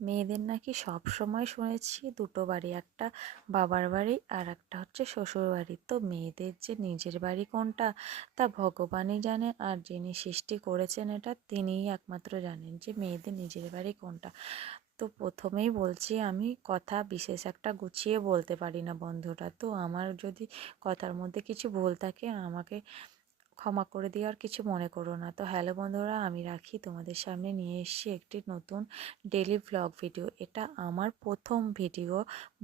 মেয়েদের নাকি সব সময় শুনেছি দুটো বাড়ি, একটা বাবার বাড়ি আর একটা হচ্ছে শ্বশুর বাড়ি। তো মেয়েদের যে নিজের বাড়ি কোনটা তা ভগবানই জানে, আর যিনি সৃষ্টি করেছেন এটা তিনিই একমাত্র জানেন যে মেয়েদের নিজের বাড়ি কোনটা। তো প্রথমেই বলছি, আমি কথা বিশেষ একটা গুছিয়ে বলতে পারি না বন্ধুরা, তো আমার যদি কথার মধ্যে কিছু ভুল থাকে আমাকে ক্ষমা করে দিও, আর কিছু মনে করো না। তো হ্যালো বন্ধুরা, আমি রাখি তোমাদের সামনে নিয়ে এসেছি একটি নতুন ডেলি ভ্লগ ভিডিও। এটা আমার প্রথম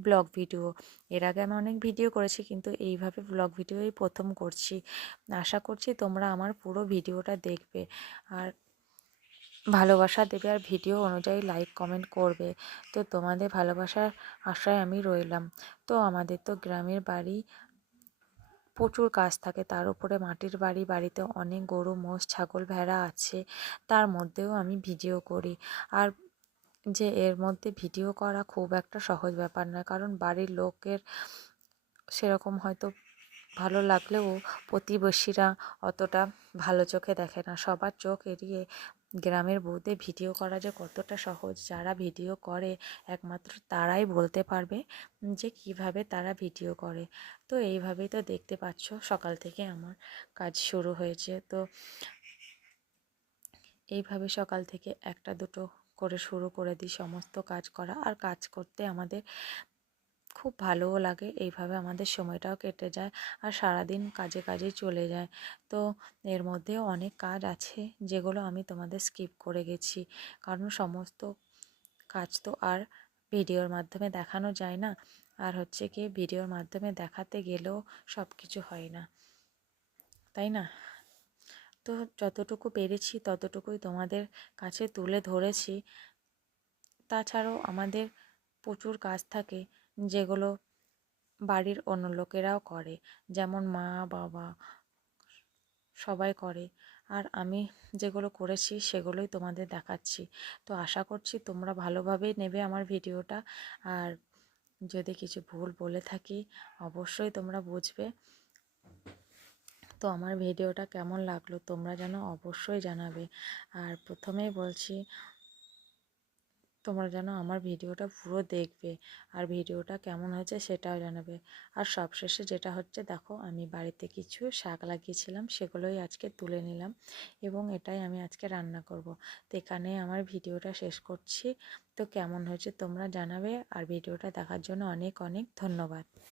ব্লগ ভিডিও। এর আগে আমি অনেক ভিডিও করেছি, কিন্তু এইভাবে ব্লগ ভিডিওই প্রথম করছি। আশা করছি তোমরা আমার পুরো ভিডিওটা দেখবে আর ভালোবাসা দেবে, আর ভিডিও অনুযায়ী লাইক কমেন্ট করবে। তো তোমাদের ভালোবাসার আশায় আমি রইলাম। তো আমাদের তো গ্রামের বাড়ি, প্রচুর কাজ থাকে, তার উপরে মাটির বাড়ি, বাড়িতে অনেক গরু মোষ ছাগল ভেড়া আছে, তার মধ্যেও আমি ভিডিও করি। আর যে এর মধ্যে ভিডিও করা খুব একটা সহজ ব্যাপার নয়, কারণ বাড়ির লোকের সেরকম হয়তো ভালো লাগলেও প্রতিবেশীরা অতটা ভালো চোখে দেখে না। সবার চোখ এড়িয়ে গ্রামের বউদের ভিডিও করা যে কতটা সহজ, যারা ভিডিও করে একমাত্র তারাই বলতে পারবে যে কিভাবে তারা ভিডিও করে। তো এইভাবেই তো দেখতে পাচ্ছ সকাল থেকে আমার কাজ শুরু হয়েছে। তো এইভাবে সকাল থেকে একটা দুটো করে শুরু করে দিই সমস্ত কাজ করা, আর কাজ করতে আমাদের খুব ভালোও লাগে। এইভাবে আমাদের সময়টাও কেটে যায় আর সারাদিন কাজে কাজেই চলে যায়। তো এর মধ্যেও অনেক কাজ আছে যেগুলো আমি তোমাদের স্কিপ করে গেছি, কারণ সমস্ত কাজ তো আর ভিডিওর মাধ্যমে দেখানো যায় না, আর হচ্ছে কি ভিডিওর মাধ্যমে দেখাতে গেলেও সব কিছু হয় না, তাই না? তো যতটুকু পেরেছি ততটুকুই তোমাদের কাছে তুলে ধরেছি। তাছাড়াও আমাদের প্রচুর কাজ থাকে যেগুলো বাড়ির অন্য লোকেরাও করে, যেমন মা বাবা সবাই করে, আর আমি যেগুলো করেছি সেগুলোই তোমাদের দেখাচ্ছি। তো আশা করছি তোমরা ভালোভাবেই নেবে আমার ভিডিওটা, আর যদি কিছু ভুল বলে থাকি অবশ্যই তোমরা বুঝবে। তো আমার ভিডিওটা কেমন লাগলো তোমরা যেন অবশ্যই জানাবে। আর প্রথমেই বলছি, তোমরা যেন আমার ভিডিওটা পুরো দেখবে আর ভিডিওটা কেমন হয়েছে সেটাও জানাবে। আর সবশেষে যেটা হচ্ছে, দেখো আমি বাড়িতে কিছু শাক লাগিয়েছিলাম, সেগুলোই আজকে তুলে নিলাম এবং এটাই আমি আজকে রান্না করব। তো এখানে আমার ভিডিওটা শেষ করছি। তো কেমন হয়েছে তোমরা জানাবে, আর ভিডিওটা দেখার জন্য অনেক অনেক ধন্যবাদ।